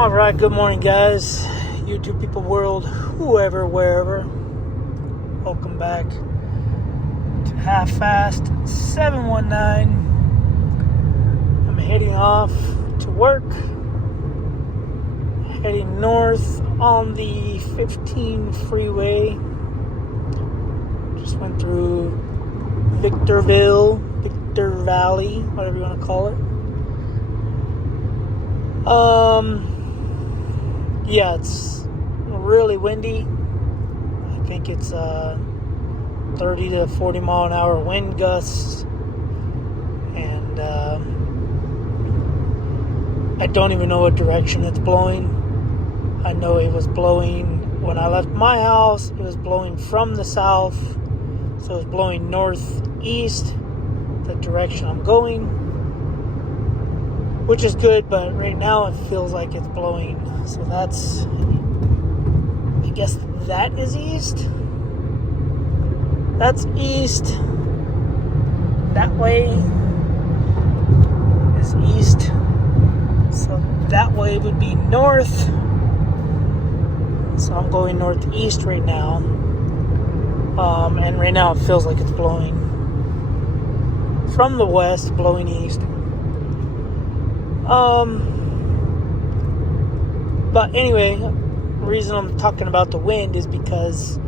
Alright, good morning guys, YouTube people world, whoever, wherever. Welcome back to Half-Fast 719. I'm heading off to work, heading north on the 15 freeway. Just went through Victor Valley, whatever you want to call it. Yeah, it's really windy. I think it's 30 to 40 mile an hour wind gusts. And I don't even know what direction it's blowing. I know it was blowing when I left my house. It was blowing from the south. So it's blowing northeast, the direction I'm going, which is good, but right now it feels like it's blowing. So that's, I guess that is east. That's east. That way is east. So that way would be north. So I'm going northeast right now. And right now it feels like it's blowing from the west, blowing east. But anyway, the reason I'm talking about the wind is because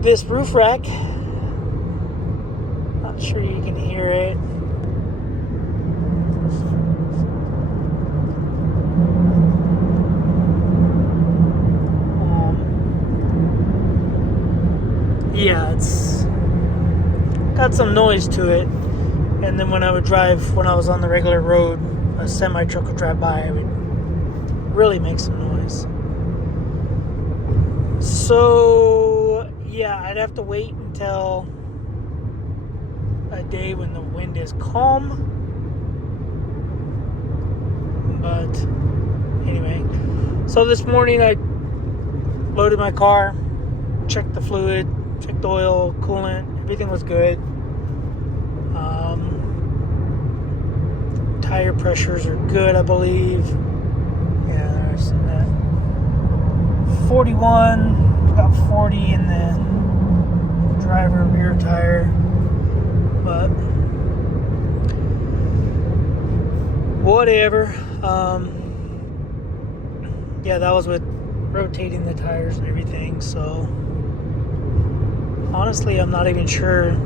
this roof rack, not sure you can hear it. Yeah, it's got some noise to it. And then when I was on the regular road, a semi-truck would drive by, it would really make some noise. So, yeah, I'd have to wait until a day when the wind is calm. But, anyway. So this morning I loaded my car, checked the fluid, checked the oil, coolant, everything was good. Tire pressures are good, I believe. Yeah, there's that 41, about 40 in the driver rear tire. But whatever. Yeah, that was with rotating the tires and everything. So honestly, I'm not even sure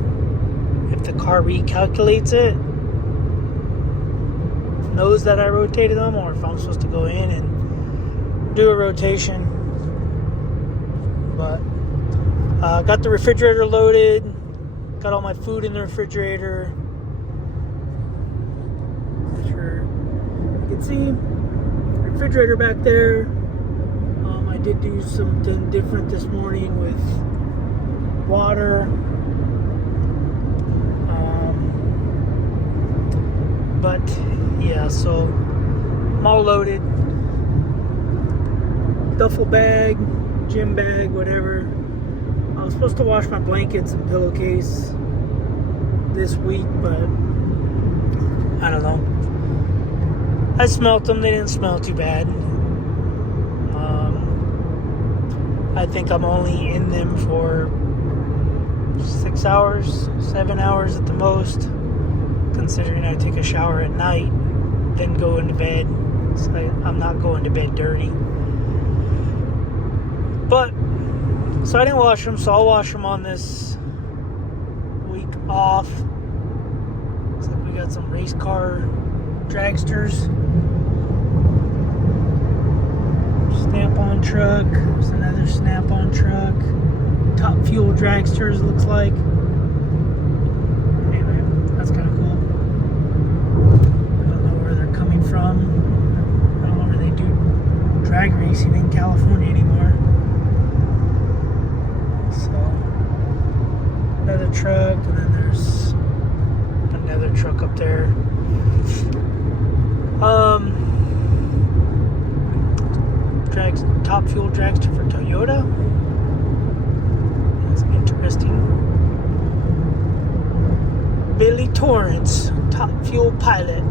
if the car recalculates it, knows that I rotated them, or if I'm supposed to go in and do a rotation. But got the refrigerator loaded, got all my food in the refrigerator. Sure you can see refrigerator back there. I did do something different this morning with water. But yeah, so I'm all loaded. Duffel bag, gym bag, whatever. I was supposed to wash my blankets and pillowcase this week, but I don't know. I smelt them. They didn't smell too bad. I think I'm only in them for 6 hours, 7 hours at the most, considering I take a shower at night, then go into bed. So I'm not going to bed dirty. But, so I didn't wash them, so I'll wash them on this week off. Looks like we got some race car dragsters. Snap-on truck. There's another Snap-on truck. Top Fuel dragsters, looks like. Anyway, that's kind of cool. I don't know where they're coming from. I don't know where they do drag racing in California anymore. So, another truck, and then there's another truck up there. Top Fuel dragster for Toyota. That's interesting. Billy Torrance, Top Fuel pilot.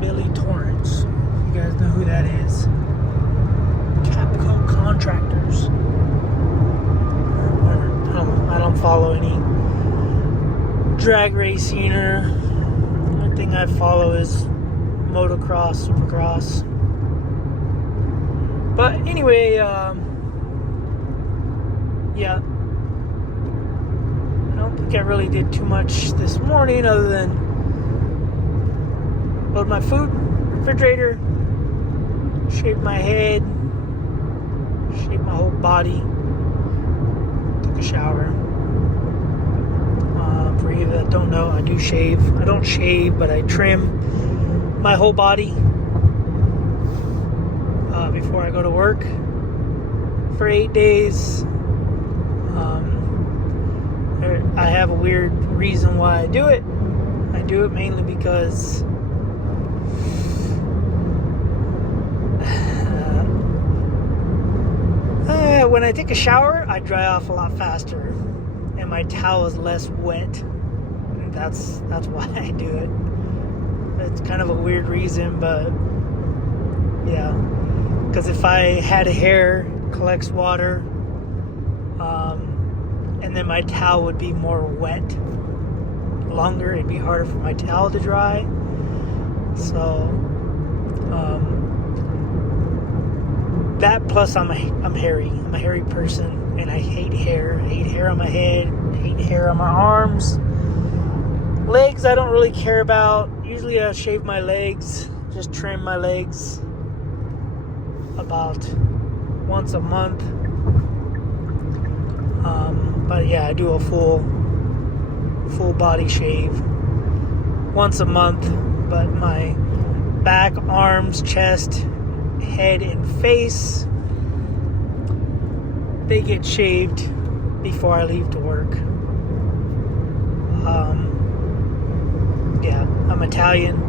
Billy Torrance. who that is. Capco Contractors. I don't follow any drag racing, or the only thing I follow is motocross, supercross. But anyway, yeah, I don't think I really did too much this morning other than load my food, refrigerator, shave my head, shave my whole body, took a shower. For you that don't know, I do shave. I don't shave, but I trim my whole body before I go to work for 8 days. I have a weird reason why I do it. I do it mainly because when I take a shower, I dry off a lot faster, and my towel is less wet. And that's why I do it. It's kind of a weird reason, but yeah. Because if I had hair, collects water, and then my towel would be more wet, longer. It'd be harder for my towel to dry. So that plus I'm hairy. I'm a hairy person, and I hate hair. I hate hair on my head. I hate hair on my arms. Legs I don't really care about. Usually I shave my legs, just trim my legs about once a month. But yeah, I do a full body shave once a month. But my back, arms, chest, head, and face, they get shaved before I leave to work. Yeah, I'm Italian,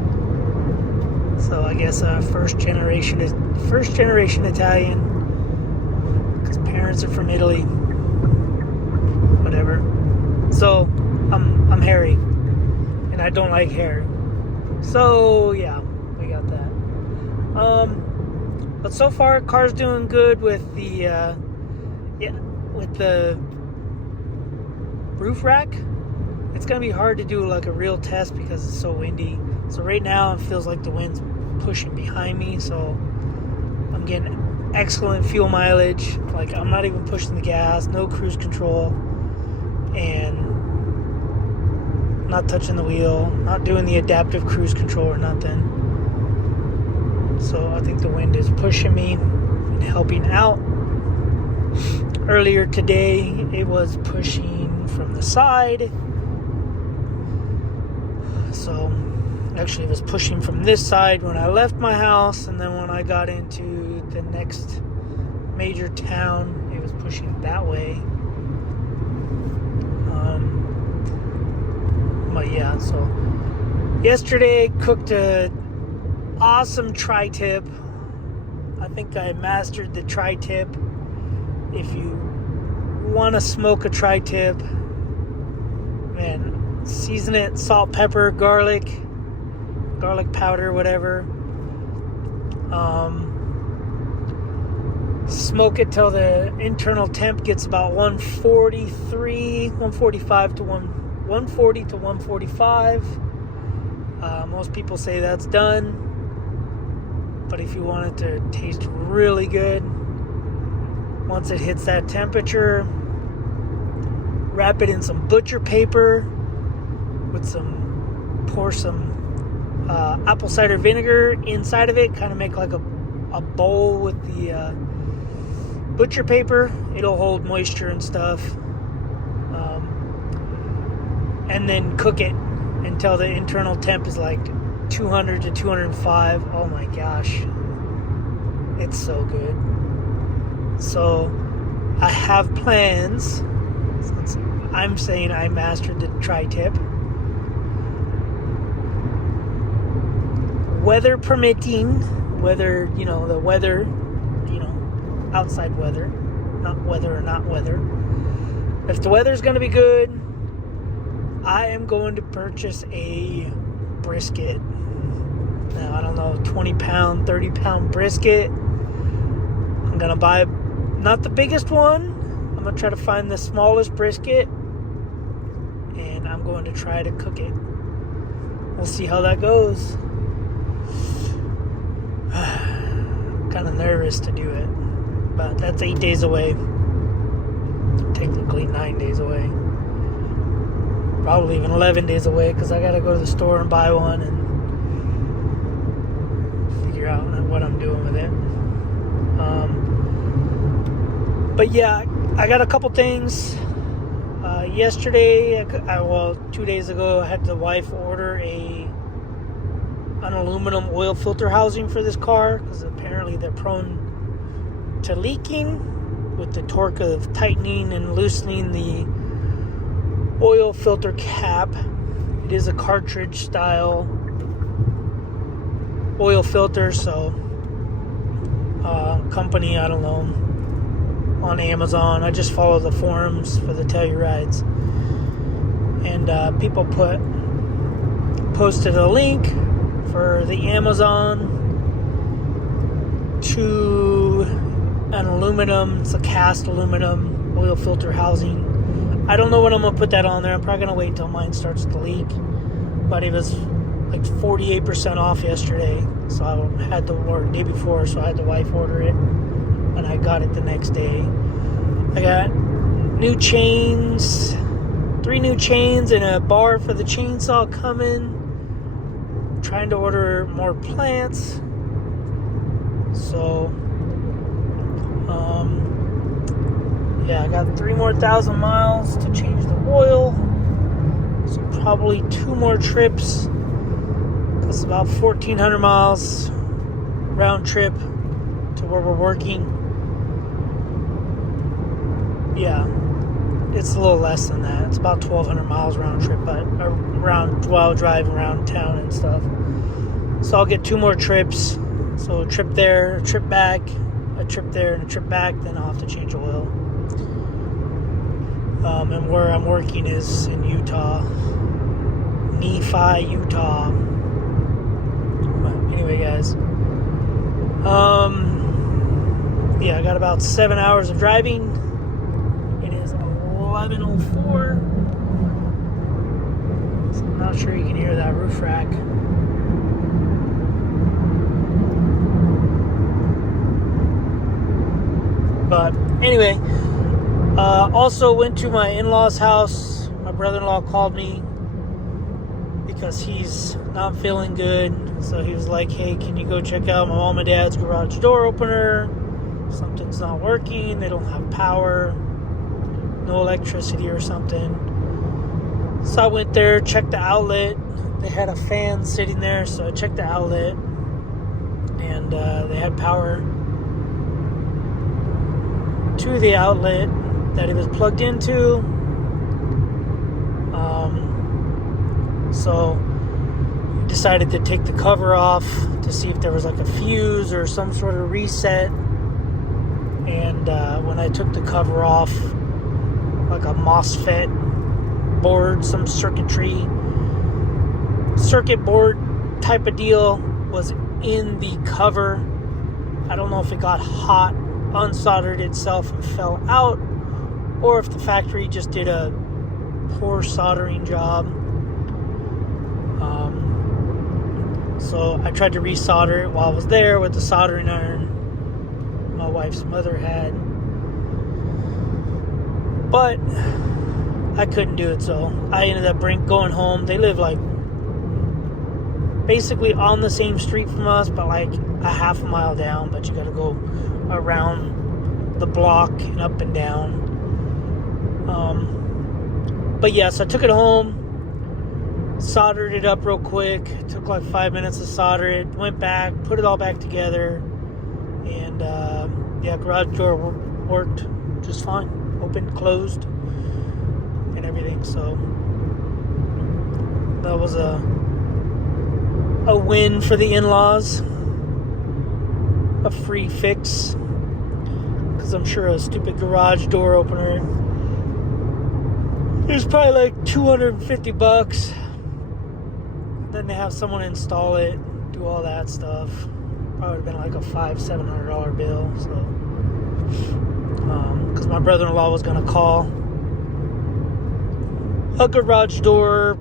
so I guess first generation Italian, because parents are from Italy. Whatever. So I'm hairy, and I don't like hair. So yeah, we got that. But so far, car's doing good with the roof rack. It's gonna be hard to do like a real test because it's so windy. So right now it feels like the wind's pushing behind me, so I'm getting excellent fuel mileage. Like, I'm not even pushing the gas, no cruise control, and not touching the wheel, not doing the adaptive cruise control or nothing. So I think the wind is pushing me and helping out. Earlier today it was pushing from the side. So actually it was pushing from this side when I left my house, and then when I got into the next major town, it was pushing that way. But yeah, so yesterday cooked a awesome tri-tip. I think I mastered the tri-tip. If you want to smoke a tri-tip, man, season it, salt, pepper, garlic powder, whatever. Smoke it till the internal temp gets about 145 to 145. Most people say that's done. But if you want it to taste really good, once it hits that temperature, wrap it in some butcher paper with pour some apple cider vinegar inside of it, kind of make like a bowl with the butcher paper. It'll hold moisture and stuff. And then cook it until the internal temp is like 200 to 205. Oh my gosh, it's so good. So I have plans, since I'm saying I mastered the tri-tip, weather permitting, the weather, outside weather, not whether or not weather. If the weather's going to be good, I am going to purchase a brisket. Now, I don't know, 20 pound, 30 pound brisket. I'm gonna buy not the biggest one. I'm gonna try to find the smallest brisket, and I'm going to try to cook it. We'll see how that goes. Kind of nervous to do it, but that's 8 days away. Technically 9 days away. Probably even 11 days away, because I gotta go to the store and buy one and figure out what I'm doing with it. But yeah, I got a couple things. Yesterday, 2 days ago, I had the wife order an aluminum oil filter housing for this car, because apparently they're prone to leaking with the torque of tightening and loosening the oil filter cap. It is a cartridge style oil filter, so company, I don't know, on Amazon. I just follow the forums for the Tellurides, and people posted a link for the Amazon to an aluminum, it's a cast aluminum oil filter housing. I don't know when I'm gonna put that on there. I'm probably gonna wait until mine starts to leak, but it was like 48% off yesterday, so I had to order the day before, so I had the wife order it, and I got it the next day. I got new chains, 3 new chains and a bar for the chainsaw coming. I'm trying to order more plants, so yeah, I got 3 more 1,000 miles to change the oil, so probably 2 more trips. That's about 1,400 miles round trip to where we're working. Yeah, it's a little less than that. It's about 1,200 miles round trip, but around while driving around town and stuff. So I'll get 2 more trips. So a trip there, a trip back, a trip there, and a trip back. Then I'll have to change oil. And where I'm working is in Utah, Nephi, Utah. But anyway, guys. Yeah, I got about 7 hours of driving. It is 11:04. So I'm not sure you can hear that roof rack. But anyway, also went to my in-laws' house. My brother-in-law called me because he's not feeling good. So he was like, hey, can you go check out my mom and dad's garage door opener? Something's not working. They don't have power, no electricity or something. So I went there, checked the outlet. They had a fan sitting there, so I checked the outlet, and they had power to the outlet that it was plugged into. So I decided to take the cover off to see if there was like a fuse or some sort of reset. And when I took the cover off, like a MOSFET board, some circuit board type of deal was in the cover. I don't know if it got hot, unsoldered itself and fell out, or if the factory just did a poor soldering job. So I tried to resolder it while I was there with the soldering iron my wife's mother had, but I couldn't do it, so I ended up going home. They live like basically on the same street from us, but like a half a mile down, but you gotta go around the block and up and down. But yeah, so I took it home, soldered it up real quick. It took like 5 minutes to solder it, went back, put it all back together, and yeah, garage door worked just fine, opened, closed, and everything. So that was a win for the in-laws, a free fix, because I'm sure a stupid garage door opener, it was probably like $250. Then they have someone install it, do do all that stuff. Probably would have been like a $500-$700 bill. So, because my brother-in-law was gonna call a garage door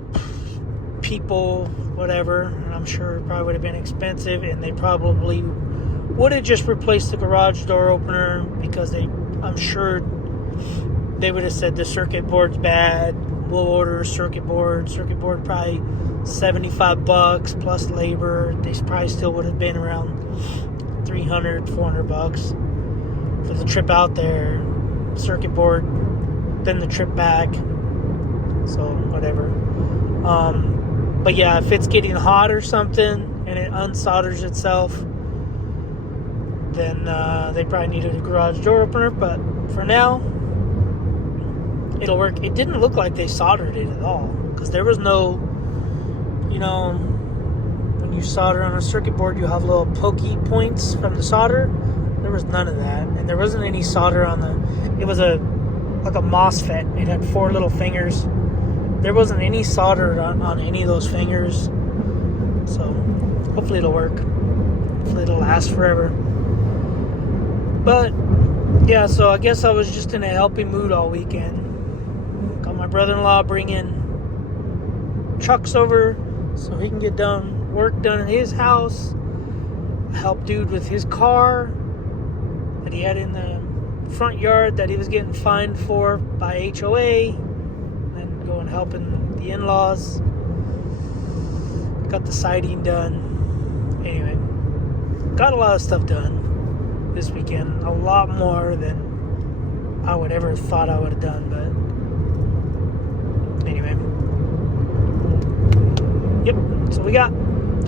people, whatever, and I'm sure it probably would have been expensive, and they probably would have just replaced the garage door opener because I'm sure they would have said the circuit board's bad. We'll order a circuit board. Circuit board probably $75 plus labor. They probably still would have been around $300-$400 for the trip out there. Circuit board, then the trip back. So whatever. But yeah, if it's getting hot or something and it unsolders itself, then they probably needed a garage door opener. But for now, it'll work. It didn't look like they soldered it at all, because there was no, when you solder on a circuit board, you have little pokey points from the solder. There was none of that, and there wasn't any solder on it was like a MOSFET. It had 4 little fingers. There wasn't any solder on any of those fingers. So hopefully it'll work. Hopefully it'll last forever. But yeah, so I guess I was just in a helping mood all weekend. Got my brother-in-law bringing trucks over so he can get work done in his house. I helped dude with his car that he had in the front yard that he was getting fined for by HOA. Then going helping the in-laws. Got the siding done. Anyway, got a lot of stuff done this weekend. A lot more than I would ever thought I would have done, but anyway. Yep, so we got.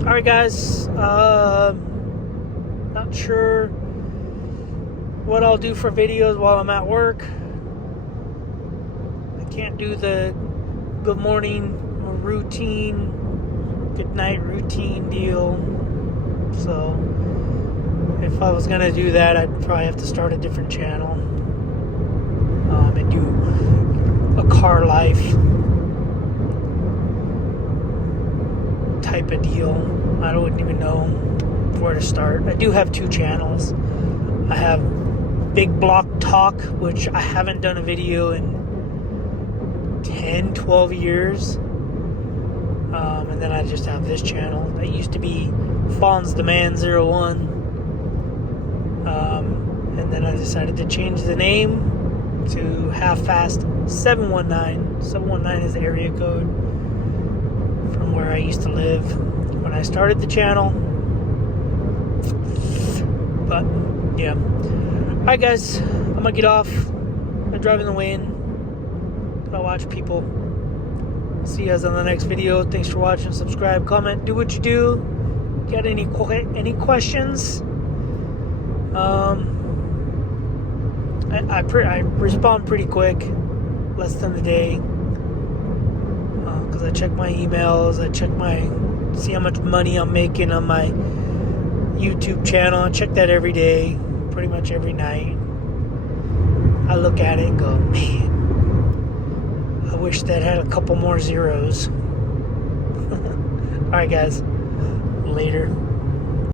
Alright guys, not sure what I'll do for videos while I'm at work. I can't do the good morning routine, good night routine deal. So if I was gonna do that, I'd probably have to start a different channel and do a car life type of deal. I wouldn't even know where to start. I do have 2 channels. I have Big Block Talk, which I haven't done a video in 10-12 years. And then I just have this channel that used to be Fawn's the Man 01. And then I decided to change the name to Half-Fast 719. 719 is the area code from where I used to live when I started the channel. But yeah. Alright guys, I'm gonna get off. I'm driving the wind. Gotta watch people. See you guys on the next video. Thanks for watching. Subscribe, comment, do what you do. Got any questions? I respond pretty quick, less than a day, because I check my emails, see how much money I'm making on my YouTube channel. I check that every day, pretty much every night. I look at it and go, man, I wish that had a couple more zeros. Alright guys, later.